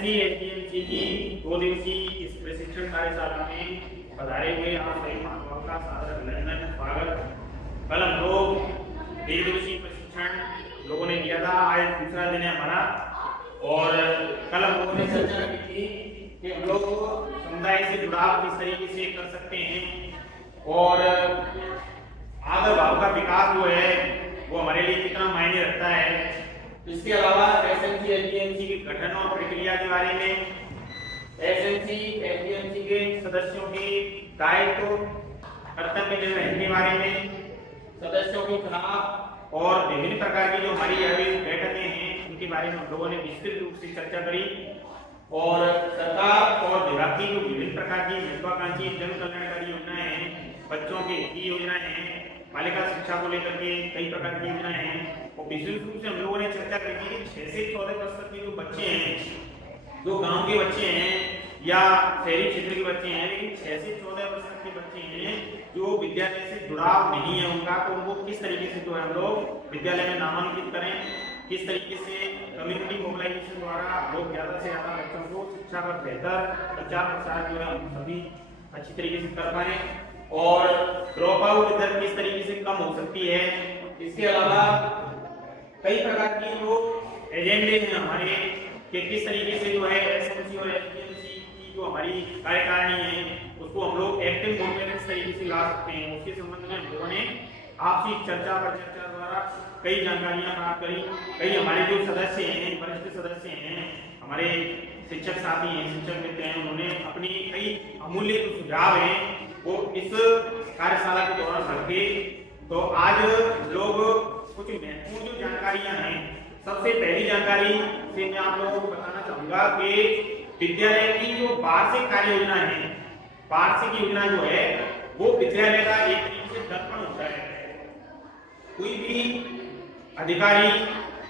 SSC SDMC की 2 दिवसीय इस प्रशिक्षण कार्यशाला में पधारे हुए आप सभी महानुभावों का सादर अभिनंदन स्वागत। कल हम लोग 1 दिवसीय प्रशिक्षण लोगों ने दिया था, आज दूसरा दिन है हमारा। और कल हम लोगों ने चर्चा की थी कि हम लोग समुदाय से जुड़ाव किस तरीके से कर सकते हैं और आदर भाव का विकास जो है वो हमारे लिए कितना मायने रखता है। इसके अलावा एसएनसी एसडीएमसी के गठन और प्रक्रिया के बारे में, एसएनसी एसडीएमसी के सदस्यों के दायित्व कर्तव्य निर्वहन के बारे में, सदस्यों के चुनाव और विभिन्न प्रकार की जो हमारी अभी बैठकें हैं उनके बारे में हम लोगों ने विस्तृत रूप से चर्चा करी। और सरकार और विभाग की जो विभिन्न प्रकार की महत्वाकांक्षी जन कल्याणकारी योजनाएं हैं, बच्चों की योजनाएं हैं, बालिका शिक्षा को लेकर के कई प्रकार की योजनाएं हैं। और विशेष रूप से हम लोगों ने चर्चा की कि 6 से 14 वर्ष तक के जो बच्चे हैं, जो गांव के बच्चे हैं या शहरी क्षेत्र के बच्चे हैं, लेकिन 6 से 14 वर्ष तक के बच्चे हैं जो विद्यालय से जुड़ाव नहीं है उनका, तो उनको किस तरीके से जो है हम लोग विद्यालय में नामांकित करें, किस तरीके से कम्युनिटी मोबिलाइजेशन द्वारा लोग ज्यादा से ज्यादा बच्चों को शिक्षा का बेहतर प्रचार प्रसार जो है हम सभी अच्छी तरीके से कर पाए, और ड्रॉप आउट दर किस तरीके से कम हो सकती है। इसके अलावा कई प्रकार की जो एजेंडे हैं हमारे कि किस तरीके से जो है एसएमसी और एसडीएमसी की जो हमारी कार्यकारिणी है उसको हम लोग एक्टिव मोड में किस तरीके से ला सकते हैं, उसके संबंध में हम लोगों ने आपसी चर्चा पर चर्चा द्वारा कई जानकारियां प्राप्त करी। कई हमारे जो सदस्य हैं, वरिष्ठ सदस्य हैं, हमारे शिक्षक साथी हैं, शिक्षक मित्र हैं, उन्होंने अपनी कई अमूल्य जो सुझाव हैं वो इस कार्यशाला के दौरान रखे। तो आज लोग कुछ महत्वपूर्ण जो जानकारियां हैं, सबसे पहली जानकारी से मैं आप लोगों को बताना चाहूंगा कि विद्यालय की जो वार्षिक कार्य योजना है, वार्षिक योजना जो है वो विद्यालय का एक तरीके से दर्पण होता है। कोई भी अधिकारी,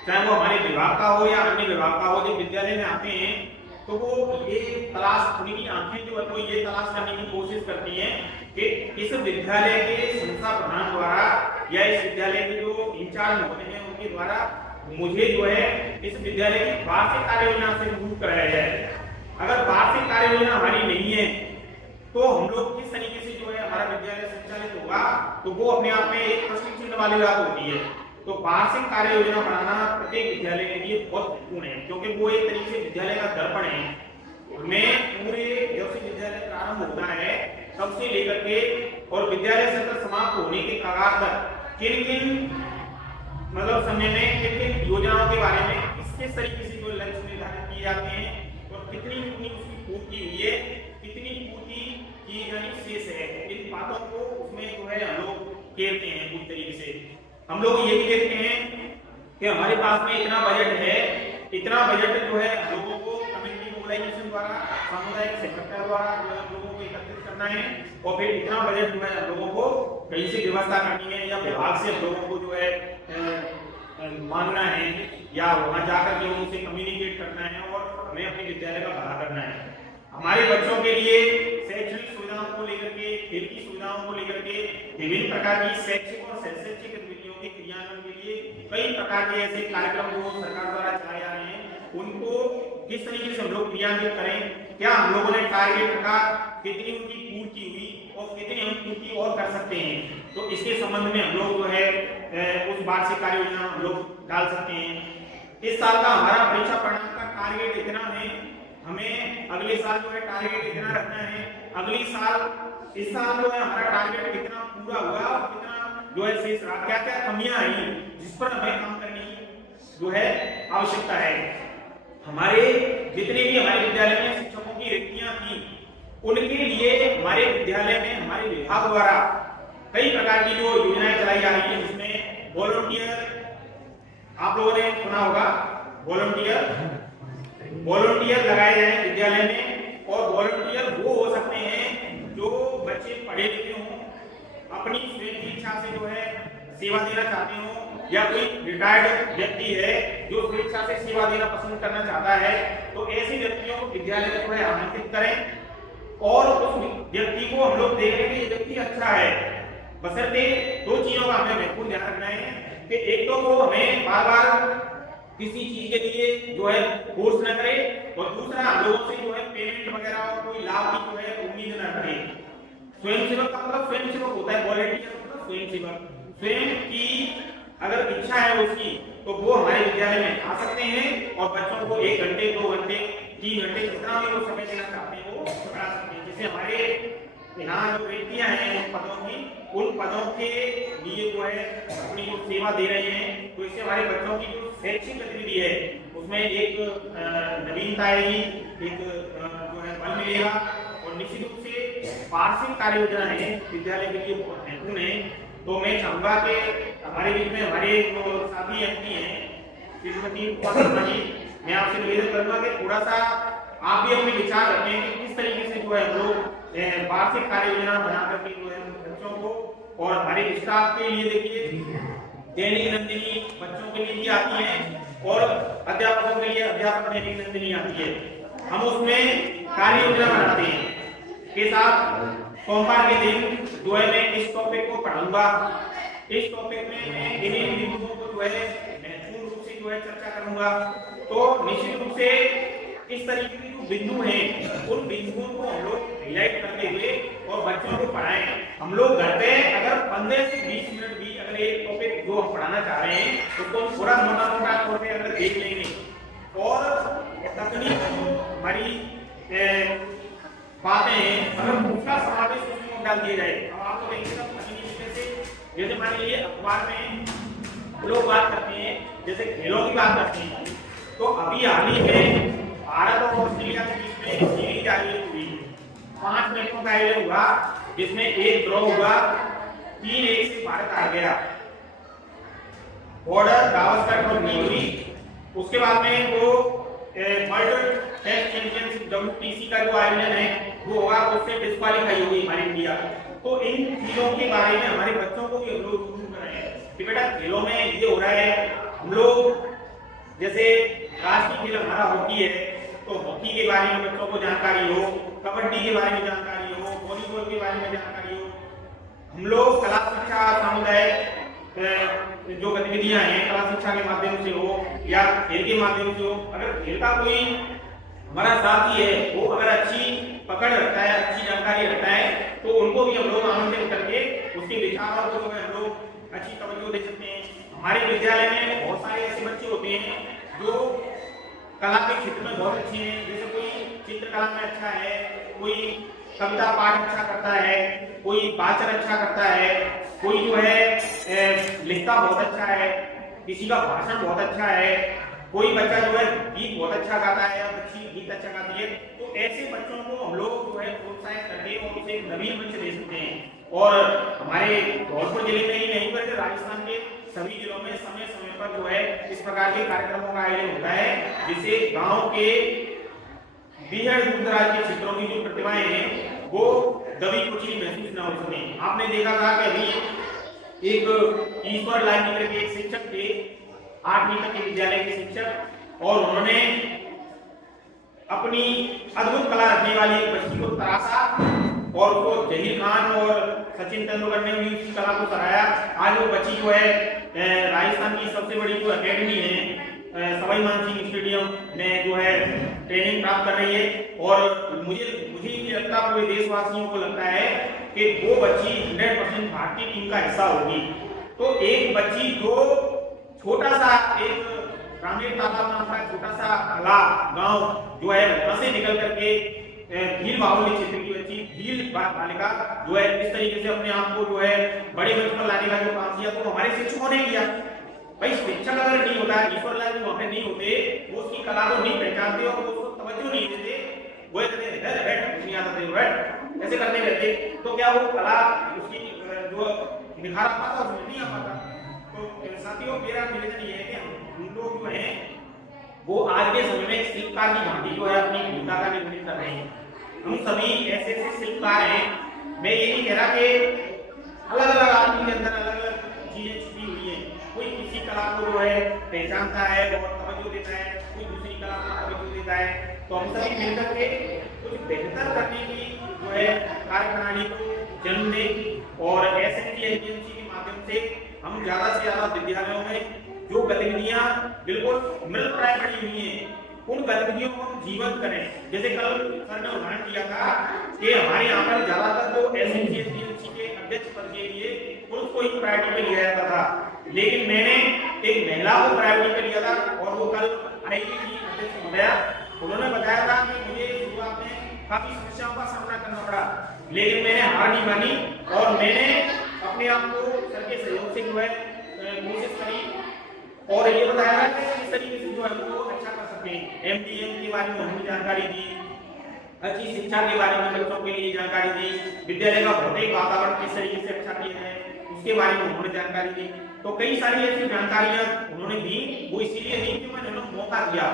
चाहे वो हमारे विभाग का हो या अन्य विभाग का हो, जब विद्यालय में आते हैं तो वो ये तलाश, उनकी आंखें जो है वो ये तलाश करने की कोशिश करती हैं कि इस विद्यालय के संस्था प्रधान द्वारा या इस विद्यालय के जो इंचार्ज होते हैं उनके द्वारा मुझे जो है इस विद्यालय की वार्षिक कार्य योजना से मूव कराया जाए। अगर वार्षिक कार्य योजना हमारी नहीं है तो हम लोग किस तरीके से जो है हमारा विद्यालय संचालित होगा, तो वो अपने आप में एक प्रश्न चिन्ह वाली बात होती है। तो वार्षिक कार्य योजना बनाना प्रत्येक विद्यालय के लिए बहुत महत्वपूर्ण है, क्योंकि वो एक तरीके से विद्यालय का दर्पण है। उनमें पूरे जब से विद्यालय प्रारंभ होता है तब से लेकर के और विद्यालय सत्र समाप्त होने के कगार तक किन किन मतलब समय में किन किन योजनाओं के बारे में किस तरीके से जो लक्ष्य निर्धारित किए जाते हैं और कितनी उसकी पूर्ति हुई है, कितनी पूर्ति की जानी शेष है, इन बातों को उसमें जो है हम लोग कहते हैं। पूरी तरीके से हम लोग ये भी देखते हैं कि हमारे पास में इतना बजट है, इतना बजट जो है लोगों को कम्युनिटी मोबिलाइजेशन द्वारा, सामुदायिक संगठन द्वारा जो है लोगों को एकत्रित करना है, और फिर इतना बजट जो है लोगों को कहीं से व्यवस्था करनी है या विभाग से लोगों को जो है मांगना है या वहां जाकर के उनसे कम्युनिकेट करना है और हमें अपने विद्यालय का भला करना है। हमारे बच्चों के लिए शैक्षणिक सुविधाओं को लेकर के, खेल की सुविधाओं को लेकर के, विभिन्न प्रकार की शैक्षिक और शैक्षिक गतिविधियों के क्रियान्वयन के लिए कई प्रकार के ऐसे कार्यक्रम जो सरकार द्वारा चलाए जा रहे हैं, उनको किस तरीके से हम लोग क्रियान्वित करें, क्या हम लोगों ने टारगेट रखा, कितनी उनकी पूर्ति हुई और कितनी हम पूर्ति और कर सकते हैं। तो इसके संबंध में हम लोग जो है उस वार्षिक कार्य योजना हम लोग डाल सकते हैं। इस साल का हमारा परीक्षा परिणाम का टारगेट इतना है, हमें अगले साल जो है टारगेट इतना रखना है, अगली साल, इस साल जो है हमारा टारगेट कितना पूरा हुआ और कितना जो है शेष रहा, क्या क्या कमियां आई जिस पर हमें काम करने की जो है आवश्यकता है। हमारे जितने भी हमारे विद्यालय में शिक्षकों की रिक्तियां थी उनके लिए हमारे विद्यालय में हमारे विभाग द्वारा कई प्रकार की जो योजनाएं चलाई जा रही है, जिसमें वॉलंटियर, आप लोगों ने सुना होगा वॉलंटियर लगाए जाए विद्यालय में। और वॉलंटियर वो हो सकते हैं जो बच्चे पढ़े लिखे हों, अपनी स्वयं की इच्छा से जो है सेवा देना चाहते हो, या कोई रिटायर्ड व्यक्ति है जो स्वेच्छा से सेवा देना पसंद करना चाहता है, तो ऐसे व्यक्तियों को विद्यालय में जो है आमंत्रित करें और उस व्यक्ति को हम लोग देख रहे हैं कि ये व्यक्ति अच्छा है। बशर्ते 2 चीजों का हमें महत्वपूर्ण ध्यान रखना है कि एक तो वो हमें बार बार किसी चीज के लिए जो है फोर्स न करे, और दूसरा लोगों से जो है पेमेंट वगैरह और कोई लाभ की जो है उम्मीद न करें। स्वयंसेवक का मतलब स्वयंसेवक होता है, वॉलंटियर मतलब स्वयंसेवक। स्वयं की अगर इच्छा है उसकी तो वो हमारे विद्यालय में आ सकते हैं और बच्चों को 1 घंटे 2 घंटे 3 घंटे जितना भी वो समय देना चाहते हैं वो पढ़ा सकते हैं। जैसे हमारे यहाँ जो व्यक्तियां हैं उन पदों की, उन पदों के लिए जो है अपनी जो सेवा दे रहे हैं, तो इससे हमारे बच्चों की जो शैक्षिक गतिविधि है उसमें एक नवीनता आएगी, एक जो है बल मिलेगा और निश्चित रूप से वार्षिक कार्य योजना है विद्यालय के लिए बहुत महत्वपूर्ण है। तो मैं चाहूंगा कि हमारे बीच में हमारे जो साथी एमपी हैं श्रीमती शर्मा जी, मैं आपसे निवेदन करूंगा कि थोड़ा सा आप भी अपने विचार रखें कि किस तरीके से जो है लोग वार्षिक कार्य योजना बना करके जो है बच्चों को और हमारे स्टाफ के लिए देखिए दैनिक नंदिनी बच्चों के लिए भी आती है और अध्यापकों के लिए अध्यापक दैनिक नंदिनी आती है। हम उसमें कार्य योजना बनाते हैं के साथ सोमवार के दिन जो है मैं इस टॉपिक को पढ़ाऊंगा। इस टॉपिक में मैं इन्हीं बिंदुओं को जो है महत्वपूर्ण रूप से जो है चर्चा करूंगा। तो निश्चित रूप से इस तरीके के जो बिंदु हैं उन बिंदुओं को हम लोग हाईलाइट करते हुए और बच्चों को पढ़ाएं। हम लोग घर पे अगर 15 से 20 मिनट भी अगर एक टॉपिक जो हम पढ़ाना चाह रहे हैं उसको तो थोड़ा मोटा तौर पे अगर देख लेंगे और तकनीक जो हमारी बातें हैं अगर उसका समावेश उसमें डाल दिया जाए। अब आपको जैसे मान लीजिए अखबार में लोग बात करते हैं, जैसे खेलों की बात करते हैं, तो अभी हाल ही में भारत और ऑस्ट्रेलिया के बीच में सीरीज आयोजित हुई, 5 मैचों का आयोजन हुआ जिसमें 1 ड्रॉ हुआ, 3-1 से भारत हार गया। बॉर्डर गावस्कर ट्रॉफी हुई, उसके बाद में वो वर्ल्ड टेस्ट चैंपियनशिप WTC का जो आयोजन है वो होगा, उससे डिस्क्वालीफाई हुई हमारी इंडिया। तो इन चीजों के बारे में हमारे बच्चों को भी हम लोग शुरू कर रहे हैं कि बेटा खेलों में ये हो रहा है। हम लोग जैसे राष्ट्रीय खेल हमारा हॉकी है तो हॉकी के बारे में बच्चों को जानकारी हो, कबड्डी के बारे में जानकारी हो, वॉलीबॉल के बारे में जानकारी हो। हम लोग कला शिक्षा सामुदायिक जो गतिविधियां हैं कला शिक्षा के माध्यम से हो या खेल के माध्यम से हो, अगर खेल का कोई हमारा साथी है वो अगर अच्छी पकड़ रखता है, अच्छी जानकारी रखता है, तो उनको भी हम लोग आमंत्रित करके उसके विचारों को जो है हम लोग अच्छी तवज्जो दे सकते हैं। हमारे विद्यालय में बहुत सारे ऐसे बच्चे होते हैं जो कला के क्षेत्र में बहुत अच्छे हैं, जैसे कोई चित्रकला में अच्छा है, कोई कविता पाठ अच्छा करता है, कोई वाचन अच्छा करता है, कोई जो है लिखता बहुत अच्छा है, किसी का भाषण बहुत अच्छा है, कोई बच्चा जो है गीत बहुत अच्छा गाता है या बच्ची गीत अच्छा गाती है। तो ऐसे बच्चों को हम लोग जो है प्रोत्साहित करके और उसे एक नवीन मंच दे सकते हैं। और हमारे धौलपुर जिले में ही नहीं बल्कि राजस्थान के सभी जिलों में समय समय पर जो है इस प्रकार के कार्यक्रमों का आयोजन होता है, जिससे गांव के बेहद दूर दराज के क्षेत्रों की जो प्रतिभाएं हैं वो दबी कुचली महसूस न हो सके। आपने देखा था कि अभी एक ईश्वर लाइनी करके एक शिक्षक थे, 8वीं तक के विद्यालय के शिक्षक, और उन्होंने अपनी अद्भुत कला रखने वाली एक बच्ची को तराशा और उसको जहीर खान और सचिन तेंदुलकर ने भी उसकी कला को सराहा। आज वो बच्ची जो है राजस्थान की सबसे बड़ी जो अकेडमी है सवाई मानसिंह स्टेडियम में जो है ट्रेनिंग प्राप्त कर रही है। और मुझे ये लगता है, पूरे देशवासियों को लगता है कि वो बच्ची 100% भारतीय टीम का हिस्सा होगी। तो एक बच्ची जो छोटा सा एक ग्रामीण तालाब नाम का छोटा सा तालाब गांव जो है वहां से निकल करके भील बाहुल्य क्षेत्र की बच्ची भील बालिका जो है इस तरीके से अपने आप को जो है बड़े मंच पर लाने का जो काम किया, तो हमारे शिक्षकों ने किया। भाई शिक्षक अगर नहीं होता, ईश्वर लाल वहां पे नहीं होते, वो उसकी कला को नहीं पहचानते और उसको तवज्जो नहीं देते, वो कहते बैठ नहीं आता बैठ ऐसे करते रहते, तो क्या वो कला उसकी जो निखार पाता उसमें नहीं आ पाता। तो साथियों मेरा निवेदन ये है कि हम लोग जो है वो आज के समय में शिल्पकार की भांति जो है अपनी भूमिका का निर्वहन कर रहे हैं। हम सभी ऐसे शिल्पकार हैं। मैं ये नहीं कह रहा कि अलग अलग आदमी के अंदर अलग अलग चीजें छुपी हुई हैं, कोई किसी कला को जो है पहचानता है और तवज्जो देता है, कोई दूसरी कला को तवज्जो देता है। तो हम सभी मिलकर के कुछ बेहतर करने की जो है कार्यप्रणाली को जन्म दें और SNT एजेंसी के माध्यम से हम ज्यादा से ज्यादा विद्यालयों में जो गतिविधियां बिल्कुल मृतप्राय पड़ी हुई हैं उन गतिविधियों को हम जीवंत करें। जैसे कल सर ने उदाहरण दिया था कि हमारे यहाँ पर ज्यादातर जो एसएनसी के अध्यक्ष पद के लिए पुरुष को ही प्रायोरिटी पे लिया जाता था, लेकिन मैंने एक महिला को प्रायोरिटी पे लिया था और वो कल आईटी की अध्यक्ष महोदया, उन्होंने बताया था कि मुझे शुरुआत में काफी समस्याओं का सामना करना पड़ा, लेकिन मैंने हार नहीं मानी और मैंने अपने आप को सर के सहयोग से जो है कोशिश करी और ये बताया कि किस तरीके से जो है वो अच्छा कर सकते हैं। एमडीएम के बारे में हमने जानकारी दी, अच्छी शिक्षा के बारे में बच्चों के लिए जानकारी दी, विद्यालय का भौतिक वातावरण किस तरीके से अच्छा किया जाए उसके बारे में उन्होंने जानकारी दी। तो कई सारी ऐसी जानकारियां उन्होंने दी, वो इसीलिए दी कि मैंने उन्हें मौका दिया।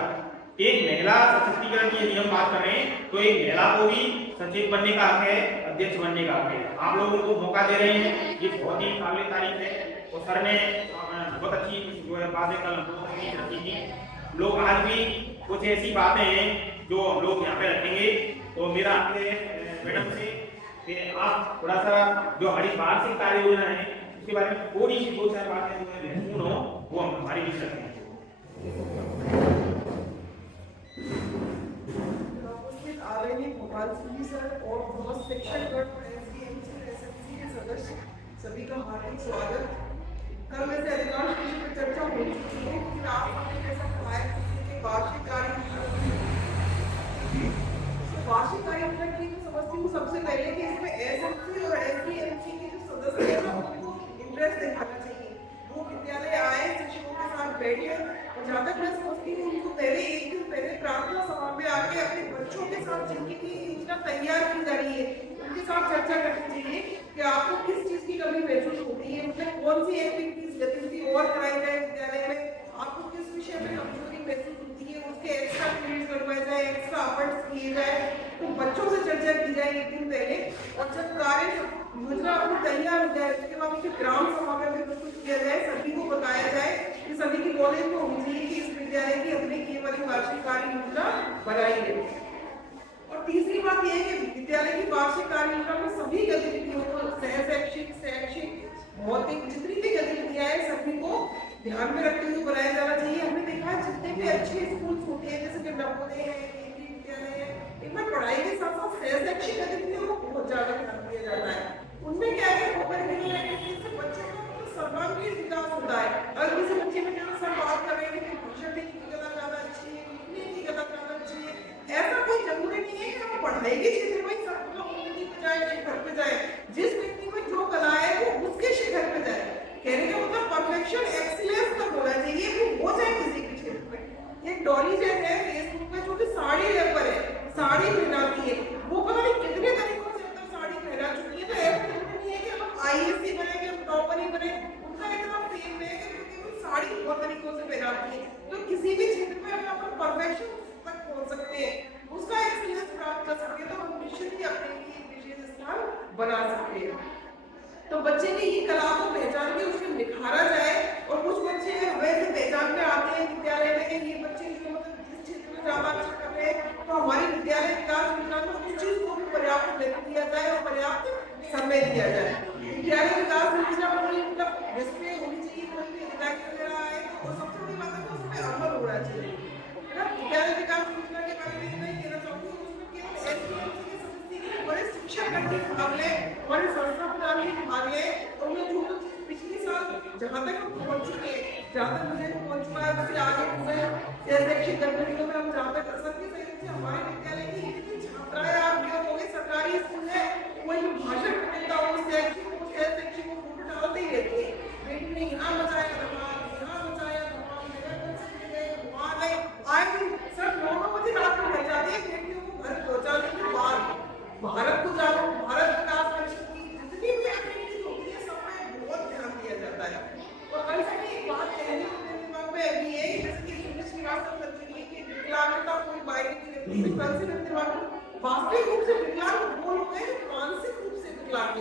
एक महिला सशक्तिकरण की यदि हम बात करें तो एक महिला को भी सचिव बनने का हक है, अध्यक्ष बनने का हक है। आप लोग उनको मौका दे रहे हैं, ये बहुत ही काबिल तारीफ है। और सर ने बहुत अच्छी जो है बातें कल रखी थी। लोग आज भी कुछ ऐसी बातें हैं जो हम लोग यहाँ पे रखेंगे। तो मेरा आपके मैडम से कि आप थोड़ा सा जो हमारी वार्षिक कार्य योजना है उसके बारे में थोड़ी सी 2-4 बातें जो है महत्वपूर्ण हो वो हम हमारी बीच रखेंगे। भोपाल सिंह सर और समस्त शिक्षकगण और एसएमसी के सदस्य सभी का हार्दिक स्वागत। कल में से अधिकांश विषय पर चर्चा हो चुकी है, लेकिन आप हमने जैसा कहा है वार्षिक कार्ययोजना की तो समझती हूँ सबसे पहले कि इसमें एसएमसी और एसडीएमसी के जो सदस्य हैं उनको इंटरेस्ट दिखाना चाहिए। वो विद्यालय आए, शिक्षकों के साथ बैठे और जहाँ तक मैं समझती हूँ उनको पहले एक दिन पहले प्रार्थना सभा में आके अपने बच्चों के साथ जिनकी योजना तैयार की जा रही है उनके साथ चर्चा करनी चाहिए कि आपको किस चीज की कमी महसूस होती है, मतलब कौन सी एक्टिविटीज गतिविधि और कराई जाए विद्यालय में, आपको किस विषय में कमजोरी महसूस होती है, उसके एक्स्ट्रा पीरियड्स करवाए जाए, एक्स्ट्रा एफर्ट्स किए जाए। तो बच्चों से चर्चा की जाए एक दिन पहले और जब कार्य योजना अपनी तैयार हो जाए उसके बाद उसे ग्राम सभा में भी प्रस्तुत किया जाए, सभी को बताया जाए कि सभी की नॉलेज में होनी चाहिए कि इस विद्यालय की अपनी केवल वार्षिक कार्य योजना बनाई है। और तीसरी बात यह है कि विद्यालय की वार्षिक कार्य योजना में सभी गतिविधियों को शैक्षिक, भौतिक जितनी भी गतिविधियां हैं सभी को ध्यान में रखते हुए बनाया जाना चाहिए। हमने देखा है जितने भी अच्छे स्कूल होते हैं जैसे कि नवोदय है, केंद्रीय विद्यालय है, इनमें पढ़ाई के साथ साथ शैक्षिक गतिविधियों को बहुत ज्यादा ध्यान दिया जाता है। उनमें क्या है से बच्चों का सर्वांगीण विकास होता है। अगर किसी बच्चे में क्या सर बात कर रहे हैं कि भाषा की कला ज्यादा अच्छी है, लिखने की कला ज्यादा अच्छी है, ऐसा कोई जरूरी नहीं है कि हम पढ़ाई के क्षेत्र में सब लोग उन्नति पे जाए, शिखर पे जाए। जिस व्यक्ति में जो कला है वो उसके शिखर पे जाए। कहने का मतलब परफेक्शन, एक्सीलेंस तक होना चाहिए, वो हो जाए किसी के क्षेत्र में। एक डॉली जैन है फेसबुक पे जो कि साड़ी रैपर है, साड़ी पहनाती है, वो पता नहीं कितने तरीकों से अब तक साड़ी पहना चुकी है। तो ऐसा नहीं है कि हम आईएएस बने कि हम टॉपर ही बने, उनका इतना फेम है कि वो साड़ी बहुत तरीकों से पहनाती है। तो किसी भी क्षेत्र में अगर अपन परफेक्शन तक पहुंच सकते हैं, उसका एक्सीलेंस प्राप्त कर सकते हैं, तो हम निश्चित ही अपने लिए एक विशेष स्थान बना सकते हैं। तो बच्चे की ये कला को पहचान के उसको निखारा जाए। और कुछ बच्चे वैसे पहचान में आते हैं विद्यालय में कि ये बच्चे जो मतलब जिस क्षेत्र में ज्यादा अच्छा कर रहे हैं, तो हमारी विद्यालय विकास योजना में उस चीज को भी पर्याप्त गति दिया जाए और पर्याप्त समय दिया जाए। विद्यालय विकास योजना मतलब जिसमें होनी चाहिए, कोई भी अधिकारी वगैरह आए तो सबसे बड़ी बात है कि उसमें अमल होना चाहिए, है ना। विद्यालय विकास योजना के बारे में नहीं कहना चाहूंगी, उसमें केवल एसडीएमसी के सदस्य नहीं, बड़े शिक्षक भाग ले, बड़े संस्था प्रधान भी भाग ले। और मैं जो पिछले साल जहाँ तक हम पहुँच चुके हैं, जहाँ तक मुझे पहुँच पाया, उससे आगे शैक्षिक गतिविधियों में हम जहाँ तक सबके सहयोग से हमारे विद्यालय की इतनी छात्राएं आप होंगे, सरकारी स्कूल है, कोई भी भाषण मिलता हो शैक्षिक को फोटो डालते ही रहती है, बेटी ने यहाँ बचाया धमाल, यहाँ बचाया धमाल, वहाँ गए आए सर 9 बजे रात को घर जाते हैं बेटियों को घर पहुँचाने के बाद। भारत को जानो, भारत विकास परिषद की जितनी भी एक्टिविटीज होती है सब में बहुत ध्यान दिया जाता है। और कल से एक बात कहने के दिमाग में अभी है जैसे कि सुनील श्रीवास्तव सर जी की विकलांगता कोई बाइक की व्यक्ति में कल से मेरे दिमाग में वास्तविक रूप से विकलांग वो लोग हैं मानसिक रूप से विकलांग,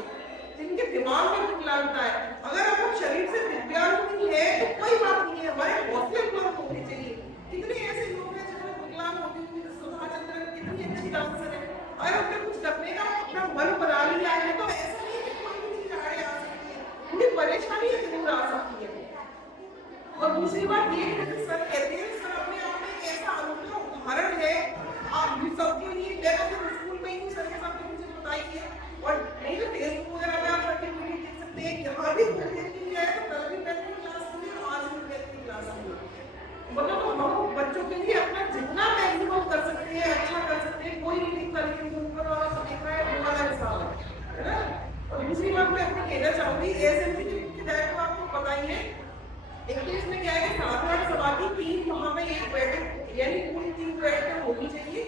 जिनके दिमाग में विकलांगता है। अगर आप शरीर से दिव्यांग नहीं है तो कोई बात नहीं है, हमारे हौसले बुलंद होने चाहिए। कितने ऐसे लोग हैं जिन्होंने विकलांग होती हुई सुधा चंद्रन कितनी अच्छी डांसर है, अगर हमने कुछ करने का अपना मन बना लिया है तो ऐसा नहीं कि कोई भी चीज आड़े आ सकती है, उन्हें परेशानी जरूर आ सकती है। और दूसरी बात ये कि सर कहते हैं, सर अपने आप में एक ऐसा अनूठा उदाहरण है आप सबके लिए। मैं तो फिर स्कूल में ही सर के सामने मुझे बताइए, और नहीं तो फेसबुक वगैरह पे आप सर्टिफिकेट देख सकते हैं। यहाँ भी थोड़ी देर के लिए आए तो कल भी मैथ की क्लास हुई और आज भी मैथ की क्लास हुई। मतलब हम बच्चों के लिए अपना जितना मैक्सिमम कर सकते हैं अच्छा कर सकते हैं। कोई नहीं दिखता लेकिन ऊपर वाला सब दिख रहा है, वो वाला हिसाब है ना। और दूसरी बात मैं आपको कहना चाहूंगी, एएसएमसी की हिदायत तो आपको पता ही है। एक तो इसमें क्या है कि 7-8 सभा की 3 माह में एक बैठक यानी पूरी 3 बैठकें होनी चाहिए,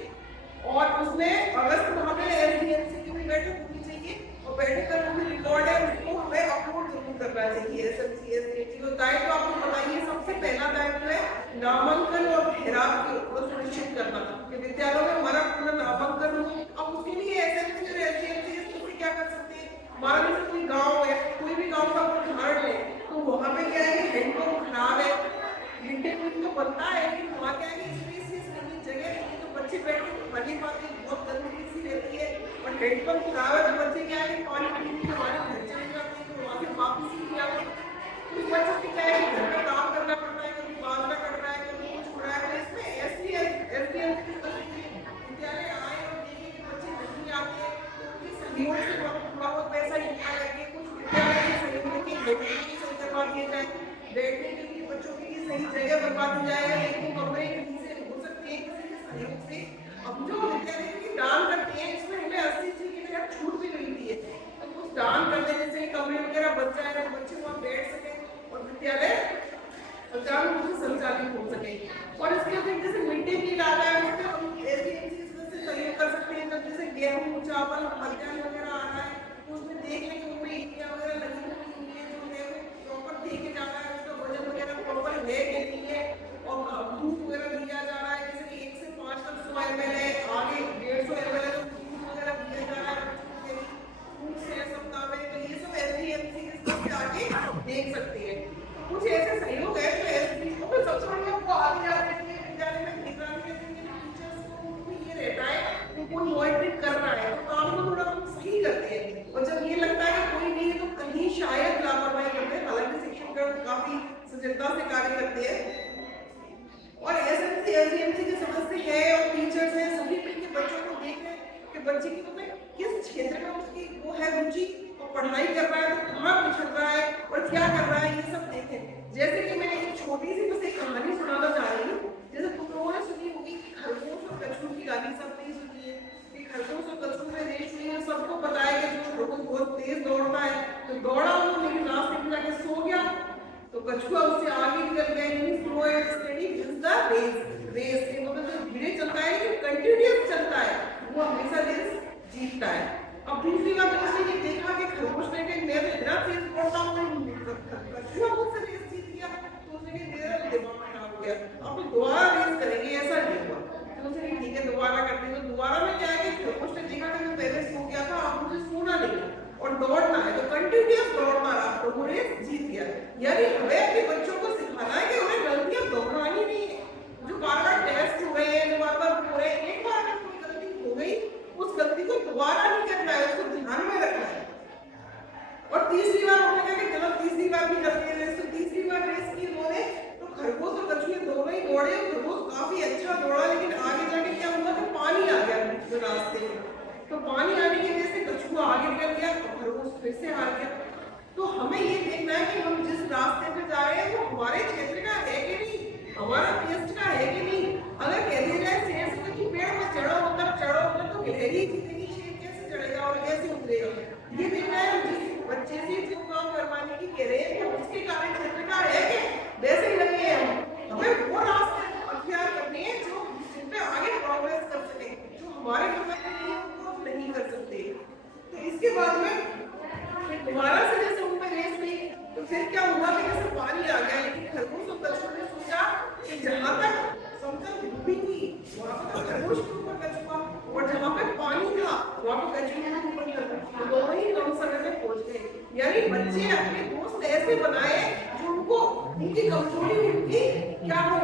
और उसमें अगस्त माह में एसडीएमसी की भी बैठक होनी चाहिए, और बैठक का जो भी रिकॉर्ड है उसको हमें अपलोड जरूर करना चाहिए। एएसएमसी एसडीएमसी को दायित्व आपको बताइए, सबसे पहला दायित्व है नामांकन और ठहराव को सुनिश्चित करना कि विद्यालयों में हमारा पूरा नामांकन हो। अब उसके लिए एएसएमसी और एसडीएमसी क्या कर सकते हैं, मान लीजिए कोई गाँव है, कोई भी गाँव का उदाहरण है, तो वहाँ पे क्या है कि हैंडपंप खराब है, मिड डे मील तो बनता है लेकिन वहाँ क्या है कि स्पेस करने जगह नहीं है, तो बच्चे बैठ के पढ़ नहीं पाते, बहुत गंदगी सी रहती है। और हैंडपंप खराब है तो बच्चे क्या है कि पानी पीने के हमारे घर चले जाते हैं, तो वहाँ से वापस ही आते हैं। कुछ बच्चों की क्या है कि घर में काम करना पड़ता है, कभी बांधना पड़ रहा है, कभी कुछ हो रहा है। तो इसमें एसडीएम विद्यालय आए और देखे कि बच्चे नहीं आते, तो उनके सहयोग से थोड़ा बहुत पैसा इकट्ठा करके कुछ विद्यालय के सहयोग के सही करवा दिए जाए, बैठने के लिए बच्चों के लिए सही जगह बनवा दी जाए, लेकिन कमरे कहीं से हो सकते हैं किसी के सहयोग से। अब जो विद्यालय के दान करते हैं इसमें हमें 80 की तरह छूट भी मिलती है, तो कुछ दान कर देने से कमरे वगैरह बच जाए तो बच्चे वहाँ बैठ सके और विद्यालय सुचारू रूप से संचालित हो सके। और इसके अतिरिक्त जैसे मिड डे मील आ रहा है उसमें हम एसडीएमसी से सहयोग कर सकते हैं। जब जैसे गेहूँ चावल मध्याह्न वगैरह आ रहा है तो उसमें देख लें कि उनमें यूरिया वगैरह लगी हुई है, जो है प्रॉपर देखे जा रहा है, उसका वजन वगैरह प्रॉपर है कि नहीं है, और दूध वगैरह दिया जा रहा है, जैसे कि 1 से 5 तक 100 ml है, आगे 150 ml है, तो दूध वगैरह दिया जा रहा है दूध से सप्ताह में। तो ये सब एसडीएमसी के स्तर पे आगे देख सकते हैं। कुछ ऐसे सहयोग है तो एसडीएमसी को सबसे बड़ी आपको आगे जाने के लिए विद्यालय में निगरानी करने के लिए टीचर्स को उनको ये रहता है कि कोई मॉनिटरिंग कर रहा है, तो काम को थोड़ा हम सही करते हैं। और जब ये लगता है कि कोई नहीं है तो कहीं शायद लापरवाही करते हैं, हालांकि शिक्षकगण काफी सजगता से कार्य करते हैं। और एसएमसी एसडीएमसी के सदस्य है और टीचर्स हैं, सभी मिलकर बच्चों को देख रहे हैं कि बच्चे की मतलब किस क्षेत्र में उसकी वो है रुचि, और पढ़ाई कर रहा है तो कहाँ पिछड़ रहा है और क्या कर रहा है, ये सब देखें। जैसे कि मैं एक छोटी सी बस एक कहानी सुनाना चाह रही हूँ। जैसे तुम लोगों ने सुनी होगी खरगोश और कछुओं की कहानी, सब नहीं सुनी है कि खरगोश और कछुओं में रेस हुई है। सबको पता है कि जो खरगोश बहुत तेज दौड़ता है, तो दौड़ा वो लेकिन रास्ते में जाके सो गया, तो कछुआ उससे आगे निकल गया। Slow and steady wins the race. Race के मतलब जो धीरे चलता है लेकिन कंटिन्यूअस चलता है वो हमेशा रेस जीतता है। अब दूसरी बात उसने ये देखा कि खरगोश ने कि मैं तो इतना तेज दौड़ता हूँ, कछुआ मुझसे रेस जीत गया, तो उसने कहा मेरा दिमाग खराब हो गया, अब तो दोबारा रेस करेंगे। ऐसा नहीं हुआ, तो उसने ठीक है दोबारा करते हैं। तो दोबारा में क्या है कि खरगोश ने देखा कि मैं पहले सो गया था, अब मुझे सोना नहीं और दौड़ना है, तो कंटिन्यूअस दौड़ना रहा, तो वो रेस जीत गया। यानी हमें अपने बच्चों को सिखाना है कि उन्हें गलतियां दोहरानी नहीं है। जो बार-बार टेस्ट हो रहे हैं, जो बार-बार हो रहे हैं, एक बार अगर कोई गलती हो गई उस गलती को दोबारा नहीं करना है, उसको ध्यान में रखना है। और तीसरी बार हमने कहा कि चलो तीसरी बार भी करते हैं रेस, तो तीसरी बार रेस की उन्होंने तो खरगोश और कछुए दोनों ही दौड़े। खरगोश काफी अच्छा दौड़ा, लेकिन आगे जाके क्या हुआ कि पानी आ गया जो रास्ते में, तो पानी आने की वजह से कछुआ आगे निकल गया और खरगोश फिर से हार गया। तो हमें ये देखना है कि हम जिस रास्ते पे जा रहे हैं वो हमारे क्षेत्र का है कि नहीं, हमारा टेस्ट का है कि नहीं। अगर कह दिया जाए शेर से कि पेड़ में चढ़ो मतलब तो गिलहरी जीतेगी, शेर कैसे चढ़ेगा और कैसे उतरेगा। ये देखना है जिस बच्चे से जो काम करवाने की कह रहे हैं कि उसके कार्य क्षेत्र का है कि वैसे ही लगे हैं। हमें वो रास्ते अख्तियार करने हैं जो जिन पे आगे प्रोग्रेस कर सके, जो हमारे समय के लिए उनको हम नहीं कर सकते। तो इसके बाद में दोबारा से जैसे उनमें रेस हुई, तो फिर क्या हुआ कि जैसे पानी आ गया, लेकिन खरगोश और कछुआ ने सोचा कि जहाँ तक समतल भूमि थी वहाँ पर खरगोश के ऊपर कछुआ, और जहाँ पे पानी था वहाँ पे कछुए के ऊपर खरगोश, दोनों ही कम समय में पहुँच गए। यानी बच्चे अपने दोस्त ऐसे बनाए जो उनको उनकी कमजोरी उनकी क्या हो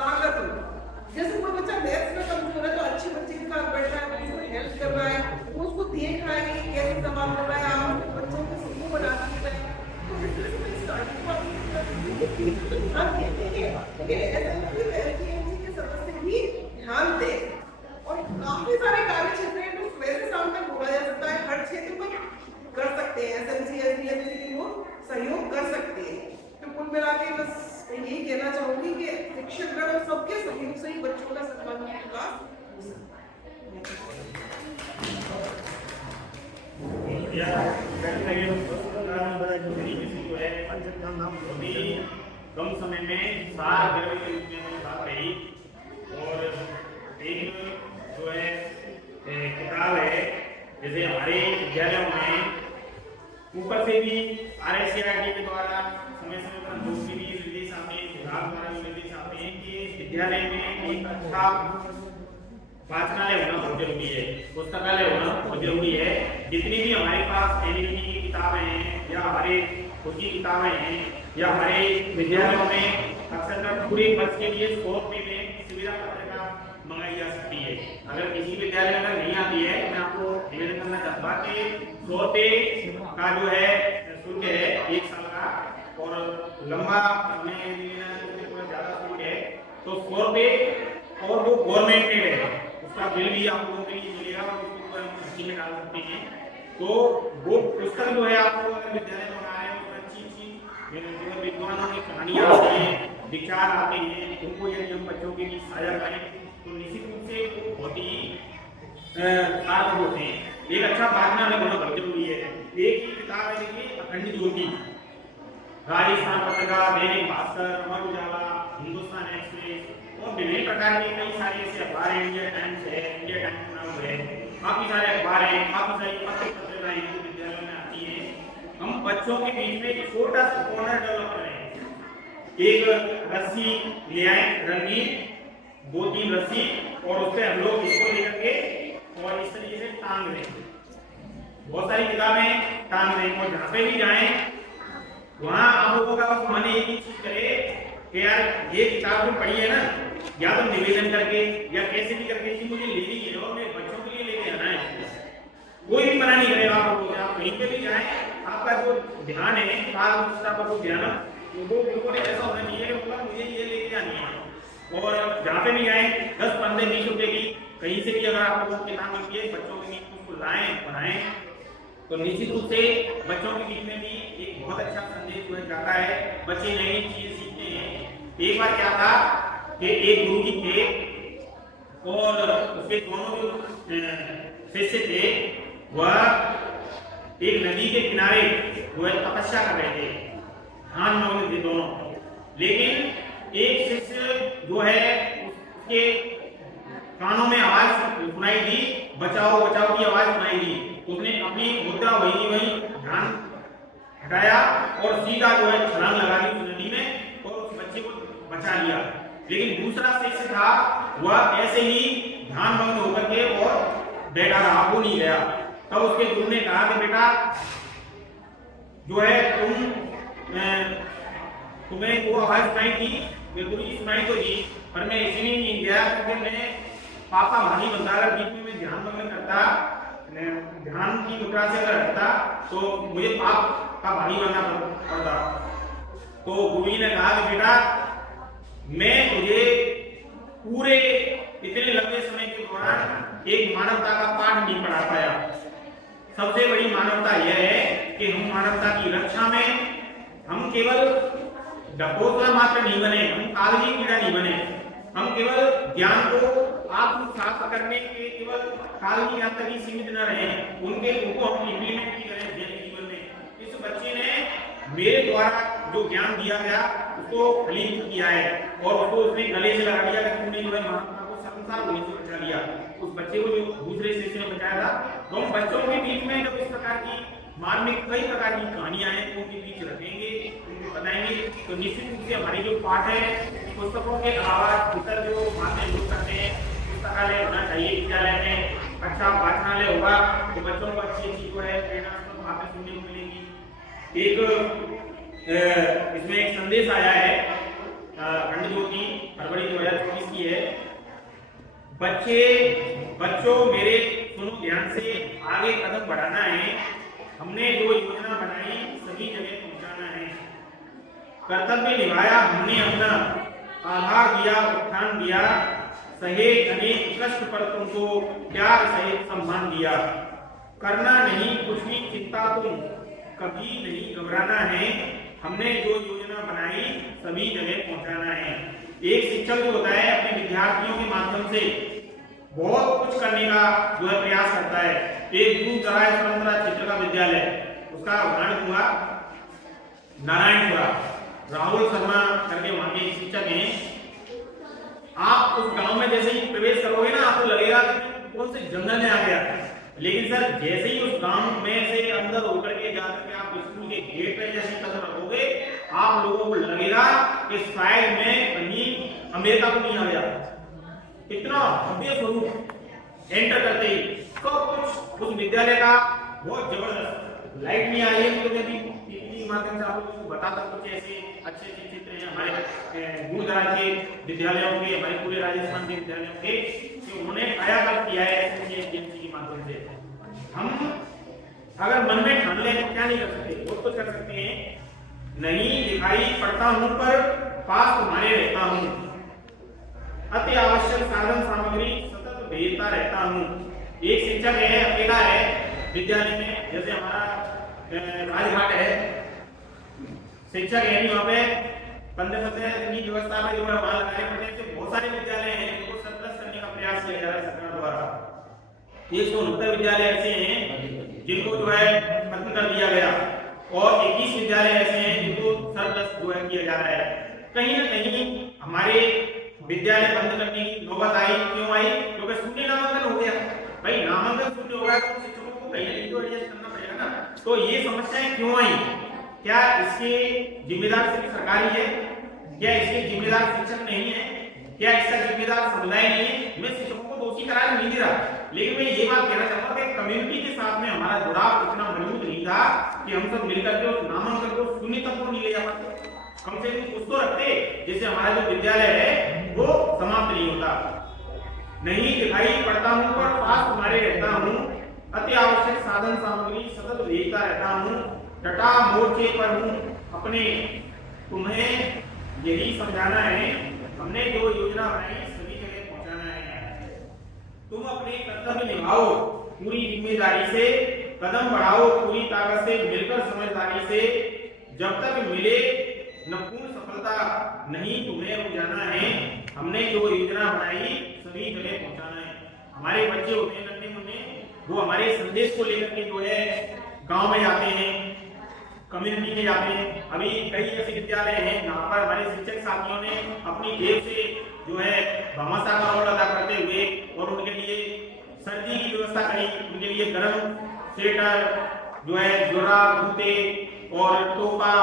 ताकत हो। जैसे कोई बच्चा मैथ्स में कमजोर है तो अच्छे बच्चे के साथ बैठ रहा है, उसको हेल्प कर रहा है, वो उसको देख रहा है कि कैसे सवाल कर रहा है, आप बच्चों को समूह बना दीजिए। तो इस तरह से स्टार्टिंग आप कहते हैं कि एसएमसी के सदस्य भी और काफी सारे कार्य क्षेत्र हैं जो सुबह से शाम तक बोला जा सकता है, हर क्षेत्र में कर सकते हैं, एसएमसी एसडीएमसी की वो सहयोग कर सकते हैं। तो कुल मिला के बस मैं यही कहना चाहूंगी कि शिक्षकगण और सबके सहयोग से ही बच्चों का सर्वांगीण विकास हो सकता है। कम समय में सार गर्भ के रूप में बात रही और एक जो है किताब है, जैसे हमारे विद्यालयों में ऊपर से भी RICRT के द्वारा समय समय पर हमलोग के लिए निर्देश आते हैं, विभाग द्वारा भी निर्देश आते हैं कि विद्यालय में एक अच्छा वाचनालय होना बहुत जरूरी है, पुस्तकालय होना बहुत जरूरी है। जितनी भी हमारे पास NEP की किताबें हैं या हमारे खुद की किताबें हैं या हमारे विद्यालयों में अक्सर पूरे वर्ष के लिए 100 रुपये में सुविधा पत्रिका मंगाई जा सकती है। अगर किसी विद्यालय में नहीं आती है तो मैं आपको निवेदन करना चाहूँगा कि 100 रुपये का जो है शुल्क है 1 साल का, और लंबा समय थोड़ा ज़्यादा शुल्क है तो 100 रुपये, और वो गवर्नमेंटेड है, उसका बिल भी आप लोगों के लिए मिलेगा और उसको हम खर्ची में डाल सकते हैं। तो वो पुस्तक जो है आपको अगर विद्यालय में बना है उसमें अच्छी विद्वानों की कहानियाँ आती हैं, विचार आते हैं, उनको यदि हम बच्चों के लिए साझा करें तो निश्चित रूप से वो बहुत ही सार्थक होते हैं। एक अच्छा वाचनालय होना बहुत जरूरी है। एक ही किताब है, देखिए अखंड ज्योति, राजस्थान पत्रिका, दैनिक भास्कर, अमर उजाला, हिंदुस्तान एक्सप्रेस और विभिन्न प्रकार के कई सारे ऐसे अखबार हैं, इंडिया टाइम्स है, इंडिया टाइम्स नाम है, काफी सारे अखबार हैं, काफी सारी पत्रिकाएं जो विद्यालयों में आती हैं। हम बच्चों के बीच में एक छोटा सा कॉर्नर डेवलप करें, एक रस्सी ले आए रंगीन, 2-3 रस्सी, और उससे हम लोग इसको लेकर के और इस तरीके से टांग दें, बहुत सारी किताबें टांग दें, और जहाँ पे भी जाएं वहाँ आप लोगों का बस मन एक ही चीज करे कि यार ये किताब जो पढ़ी है ना, या तो निवेदन करके या कैसे भी करके जी मुझे लेनी है और मेरे बच्चों के लिए लेके आना है। कोई भी मना नहीं करेगा आप लोगों से, आप कहीं पे भी जाएं, आपका जो ध्यान है काल पुस्तक पर ध्यान वो बिल्कुल ऐसा होना चाहिए कि मतलब मुझे ये लेके आनी है। और जहाँ पे भी जाएं 10, 15, 20 रुपए की कहीं से भी अगर आप लोगों को किताब मिलती है, बच्चों के बीच उसको लाएं, पढ़ाएं, तो निश्चित रूप से बच्चों के बीच में भी एक बहुत अच्छा संदेश जो है जाता है, बच्चे नई नई चीजें सीखते हैं। एक बार क्या था कि एक गुरु जी थे और उसके दोनों जो शिष्य थे वह एक नदी के किनारे वो तपस्या कर रहे थे, ध्यान में थे दोनों। लेकिन एक शिष्य जो है उसके कानों में आवाज सुनाई दी, बचाओ बचाओ की आवाज सुनाई दी। उसने अपनी मुद्रा वही ध्यान हटाया और सीधा जो है छलांग लगा दी उस नदी में और उस बच्चे को बचा लिया। लेकिन दूसरा शिष्य था वह ऐसे ही ध्यान भंग होकर के और बैठा रहा, वो नहीं गया। तब उसके गुरु ने कहा कि बेटा जो है तुम्हें वो आवाज सुनाई थी, वे गुरु जी सुनाई तो दी, पर मैं इसलिए नहीं गया क्योंकि मैं पापा भानी बनता, अगर बीच में मैं ध्यान भंग करता, ध्यान की मुद्रा से अगर हटता तो मुझे पाप का भागी बनना पड़ता। तो गुरु जी ने कहा कि बेटा मैं तुझे पूरे इतने लंबे समय के दौरान एक मानवता का पाठ नहीं पढ़ा पाया। सबसे बड़ी मानवता यह है कि हम मानवता की रक्षा में हम केवल डकोसला मात्र नहीं बने, हम कागजी कीड़ा नहीं बने, हम केवल ज्ञान को आत्मसात करने के केवल कागजी ज्ञान तक ही सीमित न रहे, उनको हम इम्प्लीमेंट भी करें दैनिक जीवन में। इस बच्चे ने मेरे द्वारा जो ज्ञान दिया गया उसको फलीभूत किया है और उसको उसने गले से लगा दिया कि तुमने जो है महात्मा को संसार होने से बचा लिया। उस बच्चे को जो दूसरे शिष्य ने बचाया था। तो हम बच्चों के बीच में जब इस प्रकार की मार्मिक कई प्रकार की कहानियां हैं उनके बीच रखेंगे, उनको बताएंगे, तो निश्चित रूप से हमारी जो पाठ है पुस्तकों के अलावा इतर जो बातें लोग करते हैं, पुस्तकालय होना चाहिए विद्यालय में, अच्छा वाचनालय होगा तो बच्चों को अच्छी जो है प्रेरणात्मक बातें सुनने को मिलेगी। एक इसमें एक संदेश आया है खंड ज्योति फरवरी 2024 की है। बच्चों मेरे सुनो ध्यान से, आगे कदम बढ़ाना है, हमने जो योजना बनाई सभी जगह पहुंचाना है, कर्तव्य निभाया हमने अपना, आधार दिया उत्थान दिया, सहे अनेक कष्ट पर तुमको प्यार सहित सम्मान दिया। करना नहीं कुछ भी चिंता तुम, कभी नहीं घबराना है, हमने जो योजना बनाई सभी जगह पहुंचाना है। एक शिक्षक जो होता है अपने विद्यार्थियों के माध्यम से बहुत कुछ करने का जो है प्रयास करता है। एक दूर दराज परंपरा क्षेत्र का विद्यालय, उसका उदाहरण हुआ नारायणपुरा, राहुल शर्मा करके वहां के शिक्षक हैं। आप उस गांव में जैसे ही प्रवेश करोगे ना, आपको लगेगा कि कौन से जंगल में आ गया, लेकिन सर जैसे ही उस गांव में से अंदर होकर के जाकर के आप स्कूल के गेट पे जैसे कदम रखोगे, आप लोगों को लगेगा कि शायद मैं कहीं अमेरिका को नहीं आ गया। इतना भव्य स्वरूप एंटर करते ही सब कुछ उस विद्यालय का बहुत जबरदस्त। लाइट नहीं आ रही है तो मैं भी टीवी माध्यम से आप लोगों को बताता कुछ ऐसे अच्छे अच्छे चित्र हैं हमारे दूर दराज के विद्यालयों के, हमारे पूरे राजस्थान के विद्यालयों के, कि उन्होंने कायाकल्प किया है एसएमसी के माध्यम से। हम अगर मन में ठान लें तो क्या नहीं कर सकते, बहुत कुछ कर सकते हैं। नहीं दिखाई पड़ता हूं पर पास तुम्हारे रहता हूं, अति आवश्यक साधन सामग्री सतत भेजता रहता हूं। एक शिक्षक है, अकेला है विद्यालय में, जैसे हमारा राजघाट है, शिक्षक है नहीं वहाँ पे, 15 की व्यवस्था में जो है वहाँ लगाने पड़ते हैं। बहुत सारे विद्यालय हैं जिनको सरप्लस करने का प्रयास किया जा रहा है सरकार द्वारा। 169 विद्यालय ऐसे हैं जिनको जो है खत्म कर दिया गया, और 21 विद्यालय ऐसे हैं जिनको सरप्लस जो है किया जा रहा है। कहीं ना कहीं हमारे विद्यालय बंद करने की नौबत आई। क्यों आई? क्योंकि शून्य नामांकन हो गया। भाई नामांकन शून्य होगा तो शिक्षकों को कहीं ना कहीं तो एडजस्ट करना पड़ेगा ना। तो ये समस्याएं क्यों आई? क्या इसके जिम्मेदार सिर्फ सरकारी है? क्या इसके जिम्मेदार शिक्षक नहीं है? क्या इसका जिम्मेदार समुदाय नहीं है? मैं शिक्षकों को दोषी करार नहीं दे रहा, लेकिन मैं ये बात कहना चाहता हूँ कि कम्युनिटी के साथ में हमारा जुड़ाव इतना मजबूत नहीं था कि हम सब मिलकर के उस नामांकन को शून्य तक को नहीं ले जा पाते। कम से कम कुछ तो रखते जिससे हमारा जो विद्यालय है वो समाप्त नहीं होता। नहीं दिखाई पड़ता हूँ पर पास तुम्हारे रहता हूँ, अति आवश्यक साधन सामग्री सतत भेजता रहता हूँ, टटा मोर्चे पर हूँ अपने, तुम्हें यही समझाना है, हमने जो योजना बनाई सभी जगह पहुंचाना है। तुम अपने कर्तव्य निभाओ पूरी जिम्मेदारी से, कदम बढ़ाओ पूरी ताकत से, मिलकर समझदारी से, जब तक मिले न पूर्ण सफलता नहीं तुम्हें रुक जाना है, हमने जो योजना बनाई सभी जगह पहुंचाना है। हमारे बच्चे होते हैं नन्हे मुन्ने, वो हमारे संदेश को लेकर के जो है गांव में जाते हैं, कम्युनिटी में जाते हैं। अभी कई ऐसे विद्यालय हैं जहाँ पर हमारे शिक्षक साथियों ने अपनी जेब से जो है भामाशाह का रोल अदा करते हुए और उनके लिए सर्दी की व्यवस्था करी, उनके लिए गर्म स्वेटर जो है, जुराब, जूते और टोपा,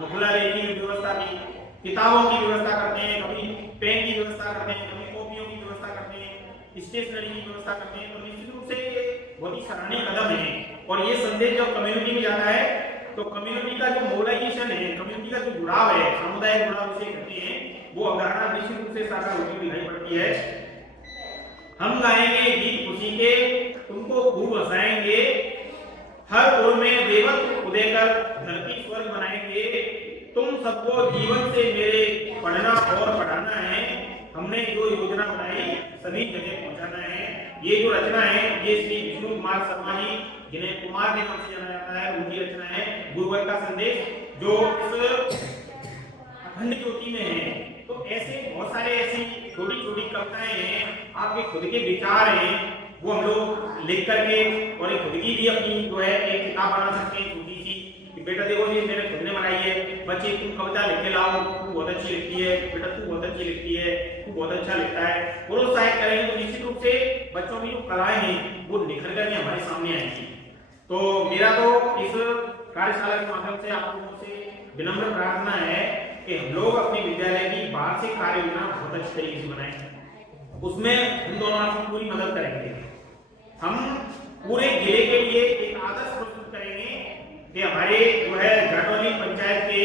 मुखला की व्यवस्था की, किताबों की व्यवस्था करते हैं, कभी पेन की व्यवस्था करते हैं, कभी कॉपियों की व्यवस्था करते हैं, स्टेशनरी की व्यवस्था करते हैं। तो निश्चित रूप से ये बहुत ही सराहनीय कदम है। और ये संदेश जब कम्युनिटी में जाता है तो कम्युनिटी का जो मोबिलाइजेशन है, कम्युनिटी का जो जुड़ाव है, सामुदायिक जुड़ाव जिसे कहते हैं, वो अवधारणा निश्चित रूप से साकार होती हुई दिखाई पड़ती है। हम गाएंगे गीत खुशी के, तुमको खूब हंसाएंगे, हर ओर में देवत्व उदय कर धरती स्वर्ग बनाएंगे, तुम सबको जीवन से मेरे पढ़ना और पढ़ाना है, हमने जो योजना बनाई सभी जगह पहुंचाना है। ये जो रचना है ये श्री विष्णु कुमार शर्मा जी, जिन्हें कुमार के नाम से जाना जाता है, उनकी रचना है गुरुवर का संदेश, जो इस अखंड ज्योति में है। तो ऐसे बहुत सारे ऐसी छोटी छोटी कविताएं हैं, आपके खुद के विचार हैं, वो हम लोग लिख करके और एक खुद की भी अपनी जो है एक किताब बना सकते हैं छोटी सी, कि बेटा देखो जी मैंने खुद ने बनाई है, बच्चे तुम कविता लिख के लाओ, तू बहुत अच्छी लिखती है, बेटा तू बहुत अच्छी लिखती है, तू बहुत अच्छा लिखता है, प्रोत्साहित करेंगे तो निश्चित रूप से बच्चों की जो कलाएं हैं वो निखर करके हमारे सामने आएंगी। तो मेरा तो इस कार्यशाला के माध्यम से आप लोगों से विनम्र प्रार्थना है कि हम लोग अपने विद्यालय की वार्षिक कार्य योजना बहुत अच्छी तरीके से बनाएं, उसमें हम दोनों आपकी पूरी मदद करेंगे। हम पूरे जिले के लिए एक आदर्श प्रस्तुत करेंगे कि हमारे जो है घाटोली पंचायत के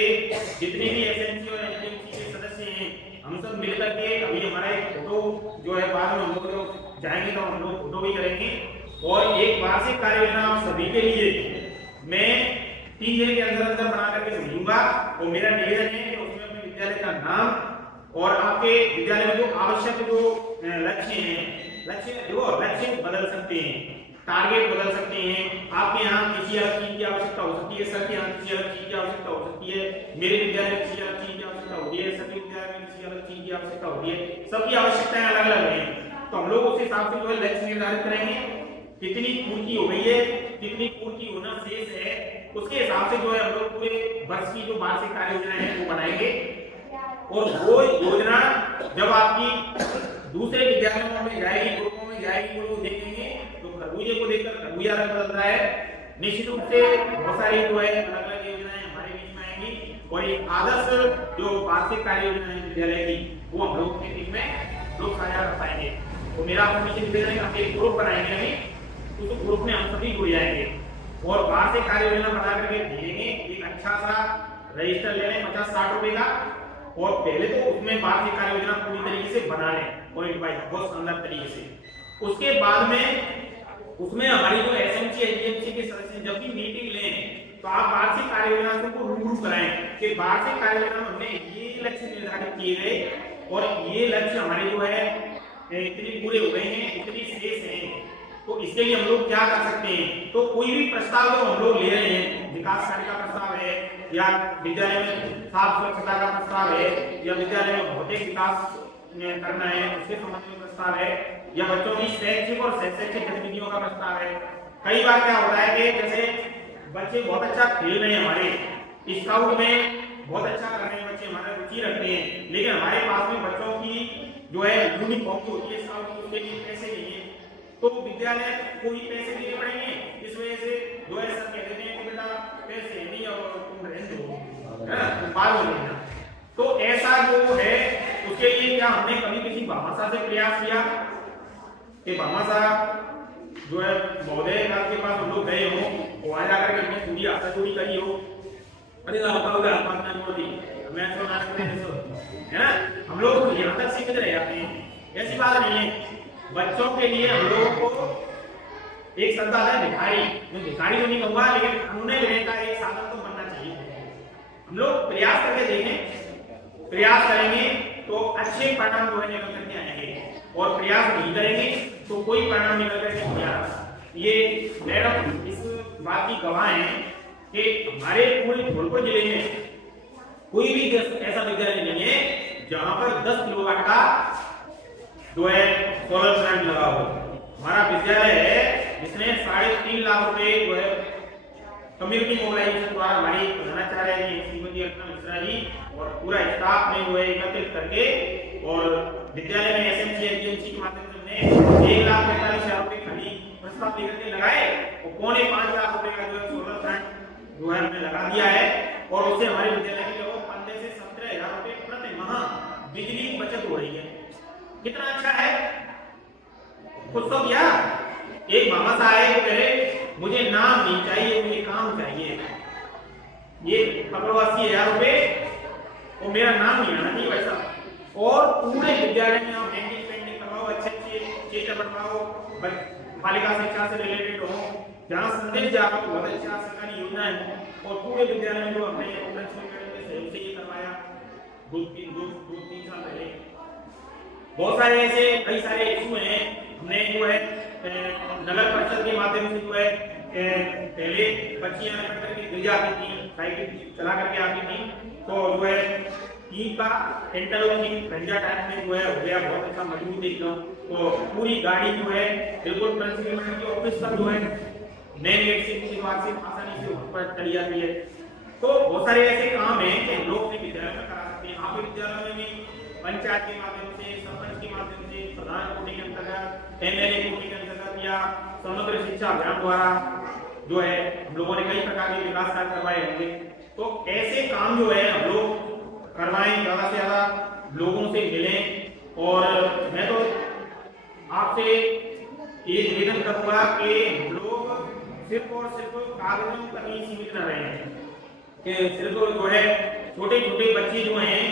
जितने भी एसएमसी और एसडीएमसी के सदस्य हैं, हम सब मिलकर के अभी हमारा एक फोटो जो है बाद में हम लोग जाएंगे तो हम लोग फोटो भी करेंगे, और एक वार्षिक कार्य योजना आप सभी के लिए मैं 3 दिन के अंदर अंदर बना करके भेजूंगा। और मेरा निवेदन है कि उसमें अपने विद्यालय का नाम और आपके विद्यालय में जो आवश्यक जो लक्ष्य हैं, लक्ष्य बदल सकते हैं, टारगेट बदल सकते हैं। आपके यहाँ किसी अलग चीज की आवश्यकता हो सकती है, सर के यहाँ किसी अलग चीज की आवश्यकता हो सकती है, मेरे विद्यालय में किसी अलग चीज की आवश्यकता होती है, सभी विद्यालय में किसी अलग चीज की आवश्यकता होती है, सबकी आवश्यकताएं अलग अलग हैं। तो हम लोग उस हिसाब से जो है लक्ष्य निर्धारित करेंगे, कितनी पूर्ति हो गई है, कितनी पूर्ति होना शेष है, उसके हिसाब से जो है हम लोग पूरे वर्ष की जो वार्षिक कार्य योजना है वो बनाएंगे। और वो योजना जब आपकी दूसरे विद्यालयों में जाएगी, ग्रुपों में जाएगी, वो लोग देखेंगे तो खरबूजे को देखकर खरबूजा रंग बदल रहा है। निश्चित रूप से बहुत सारी जो है अलग अलग योजनाएं हमारे बीच में आएंगी और एक आदर्श जो वार्षिक कार्य योजना है विद्यालय की वो हम लोग के बीच में लोग साझा कर पाएंगे। तो मेरा आपको नीचे निवेदन है, हम एक ग्रुप बनाएंगे, अभी उस ग्रुप में हम सभी जुड़ जाएंगे और वार्षिक कार्य योजना बना करके भेजेंगे। एक अच्छा सा रजिस्टर ले लें 50-60 रुपए का, और पहले तो उसमें वार्षिक कार्य योजना पूरी तरीके से बना लें पॉइंट वाइज, बहुत शानदार तरीके से। उसके बाद में उसमें हमारी जो एसएमसी एजीएमसी के सदस्य जब भी मीटिंग लें तो आप वार्षिक कार्य योजना को रूबरू कराएं कि वार्षिक कार्य योजना में हमने ये लक्ष्य निर्धारित किए गए और ये लक्ष्य हमारे जो है इतने पूरे हो गए हैं, इतनी शेष हैं, तो इसके लिए हम लोग क्या कर सकते हैं। तो कोई भी प्रस्ताव जो हम लोग ले रहे हैं, विकास कार्य का प्रस्ताव है या विद्यालय में साफ स्वच्छता का प्रस्ताव है या विद्यालय में भौतिक विकास करना है उसके संबंध में प्रस्ताव है या बच्चों की शैक्षिक और शैक्षिक गतिविधियों का प्रस्ताव है। कई बार क्या होता है कि जैसे बच्चे बहुत अच्छा खेल रहे हैं, हमारे स्काउट में बहुत अच्छा कर रहे हैं बच्चे, हमारा रुचि रखते हैं, लेकिन हमारे पास में बच्चों की जो है यूनिफॉर्म जो होती है स्काउट की, उसके लिए पैसे नहीं है, तो विद्यालय को ही पैसे देने पड़ेंगे। इस वजह से जो है सब कह देते हैं कि बेटा पैसे नहीं और तुम रहने दो, तुम बाद में लेना। तो ऐसा जो है उसके लिए क्या हमने कभी किसी भामाशाह से प्रयास किया कि भामाशाह जो है महोदय के पास हम लोग गए हो, वहां जाकर के हमने पूरी आशा चोरी करी हो, अरे मैं है ना, हम लोग यहाँ तक सीमित रह जाते हैं। ऐसी बात नहीं है, बच्चों के लिए हम लोगों को एक शब्द आता है भिखारी, मैं भिखारी तो नहीं कहूंगा, लेकिन अनूने लेने का एक साधन तो बनना चाहिए। हम लोग प्रयास करके देखें, प्रयास करेंगे तो अच्छे परिणाम जो है निकल करके आएंगे, और प्रयास नहीं करेंगे तो कोई परिणाम निकल करके नहीं आ रहा। ये मैडम इस बात की गवाह हैं कि हमारे पूरे धौलपुर जिले में कोई भी ऐसा विद्यालय नहीं है जहां पर 10 किलोवाट का जो है सोलर प्लांट लगा हो। हमारा विद्यालय है जिसने 3.5 लाख रुपए जो है कम्युनिटी मोबिलाइजेशन द्वारा हमारी प्रधानाचार्य जी श्रीमती अर्चना मिश्रा जी और पूरा स्टाफ ने जो है एकत्रित करके और विद्यालय में एसएमसी एजीएमसी के माध्यम से हमने 1,45,000 रुपए खाली प्रस्ताव लेकर के लगाए और 4.5 लाख रुपए का जो है सोलर प्लांट जो है हमने लगा दिया है, और उससे हमारे विद्यालय की जो 15 से 17,000 रुपए प्रति माह बिजली की बचत हो रही है। कितना अच्छा है, कुछ तो किया। एक मामा साहब आए तो कहे मुझे नाम नहीं चाहिए, मुझे काम चाहिए, ये 80,000 रुपए और मेरा नाम नहीं आना चाहिए वैसा, और पूरे विद्यालय में आप पेंटिंग करवाओ, अच्छे चित्र बनवाओ, बालिका शिक्षा से रिलेटेड हो, जहाँ संदेश जा रहा हो, बहुत अच्छा सरकारी योजना है, और पूरे विद्यालय में जो हमने सहयोग से ये करवाया 2-3 साल पहले। बहुत सारे ऐसे कई सारे इशू हैं, हमने जो है नगर परिषद के माध्यम से जो है पहले बच्चियां करके गिर जाती थी, साइकिल चला करके आती थी, तो जो है ईंट का इंटरलॉकिंग खंजा टाइप में जो है हो गया, बहुत अच्छा मजबूत एकदम, तो पूरी गाड़ी जो है बिल्कुल प्रिंसिपल के ऑफिस तक जो है मेन गेट से किसी बात से आसानी से ऊपर चली जाती है। तो बहुत सारे ऐसे काम हैं कि लोग अपने विद्यालय में करा सकते हैं। आपके विद्यालय में भी पंचायत के माध्यम से, सरपंच के माध्यम से, प्रधान कोटि के अंतर्गत, एमएलए कोटि के अंतर्गत या समग्र शिक्षा अभियान द्वारा जो है हम लोगों ने कई प्रकार के विकास कार्य करवाए होंगे। तो ऐसे काम जो है हम लोग करवाएं, ज्यादा से ज्यादा लोगों से मिलें, और मैं तो आपसे ये निवेदन करूंगा कि हम लोग सिर्फ और सिर्फ कागजों तक ही सीमित न रहें, कि सिर्फ जो है छोटे छोटे बच्चे जो हैं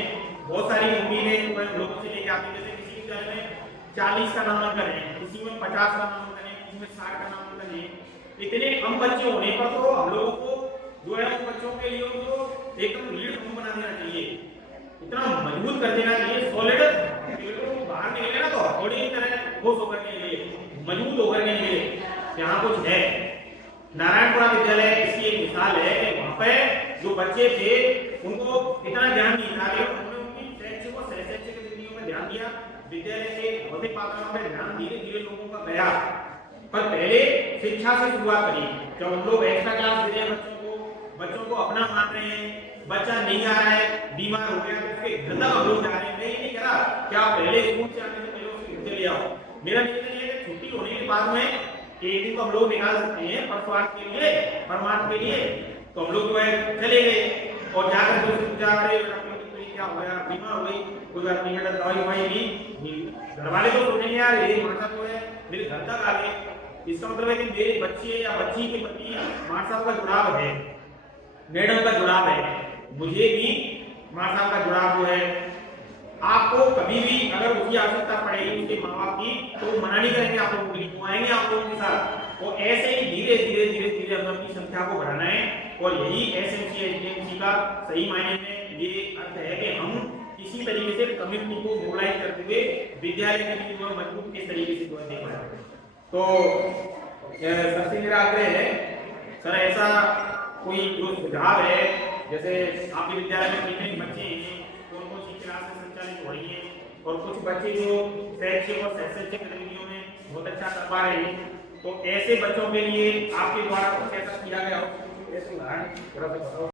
बहुत सारी उम्मीदें लोगों से लेके आते हैं, जैसे किसी विद्यालय में 40 का नामांकन है, किसी में 50 का नामांकन है, किसी में 60 का नामांकन है। इतने कम बच्चे होने पर तो हम लोगों को जो है उन बच्चों के लिए तो एकदम लीड बना देना चाहिए, इतना मजबूत कर देना चाहिए, सॉलिड, बिल्कुल बाहर निकले ना तो थोड़ी की तरह ठोस होकर के लिए, मजबूत होकर के लिए यहाँ कुछ है। नारायणपुरा विद्यालय इसकी एक मिसाल है कि वहाँ पे जो बच्चे थे उनको इतना ध्यान नहीं था, लेकिन उन्होंने उनकी शैक्षिक और सहशैक्षिक गतिविधियों में ध्यान दिया, विद्यालय के भौतिक वातावरण में ध्यान धीरे धीरे लोगों का गया। पर पहले शिक्षा से शुरुआत करी। जब हम लोग एक्स्ट्रा क्लास दे रहे हैं बच्चों को अपना मान रहे हैं, बच्चा नहीं आ रहा है, बीमार हो गया तो उसके घर तक हम लोग जा रहे हैं। मैं ये नहीं कह रहा कि आप पहले स्कूल से आने से पहले उसके घर चले आओ। मेरा निवेदन ये है कि छुट्टी होने के बाद में एक दिन को हम लोग निकाल सकते हैं परसवार के लिए, परमार्थ के लिए, तो हम लोग जो है चले गए और जाकर के उससे पूछा, अरे क्या हो गया, बीमार हो गई, कोई बात नहीं बेटा, दवाई ववाई ली। घर वाले तो सोचेंगे यार ये माता तो है मेरे घर तक आ गए, इसका मतलब है कि मेरे बच्चे या बच्ची के प्रति माँ साहब का जुड़ाव है, मैडम का जुड़ाव है, मुझे भी माँ साहब का जुड़ाव जो है। आपको कभी भी अगर उसकी आवश्यकता पड़ेगी उसके माँ बाप की तो मना नहीं करेंगे आप लोगों के लिए, वो आएंगे आप लोगों के साथ। और ऐसे ही धीरे धीरे धीरे धीरे हमें अपनी संख्या को बढ़ाना है। और यही एसएमसी एचडीएमसी का सही मायने में ये अर्थ है कि हम किसी तरीके से कम्युनिटी को मोबिलाइज करते हुए विद्यालय के लिए जो मजबूत किस तरीके से जो दे पाए। तो सबसे मेरा आग्रह है सर, ऐसा कोई जो सुझाव है, जैसे आपके विद्यालय में कितने बच्चे हैं, कौन कौन सी क्लासेस संचालित हो रही है, और कुछ बच्चे जो शैक्षिक और सहशैक्षिक गतिविधियों में बहुत अच्छा कर पा रहे हैं, तो ऐसे बच्चों के लिए आपके द्वारा कुछ ऐसा किया गया हो, ऐसे उदाहरण थोड़ा सा बताओ।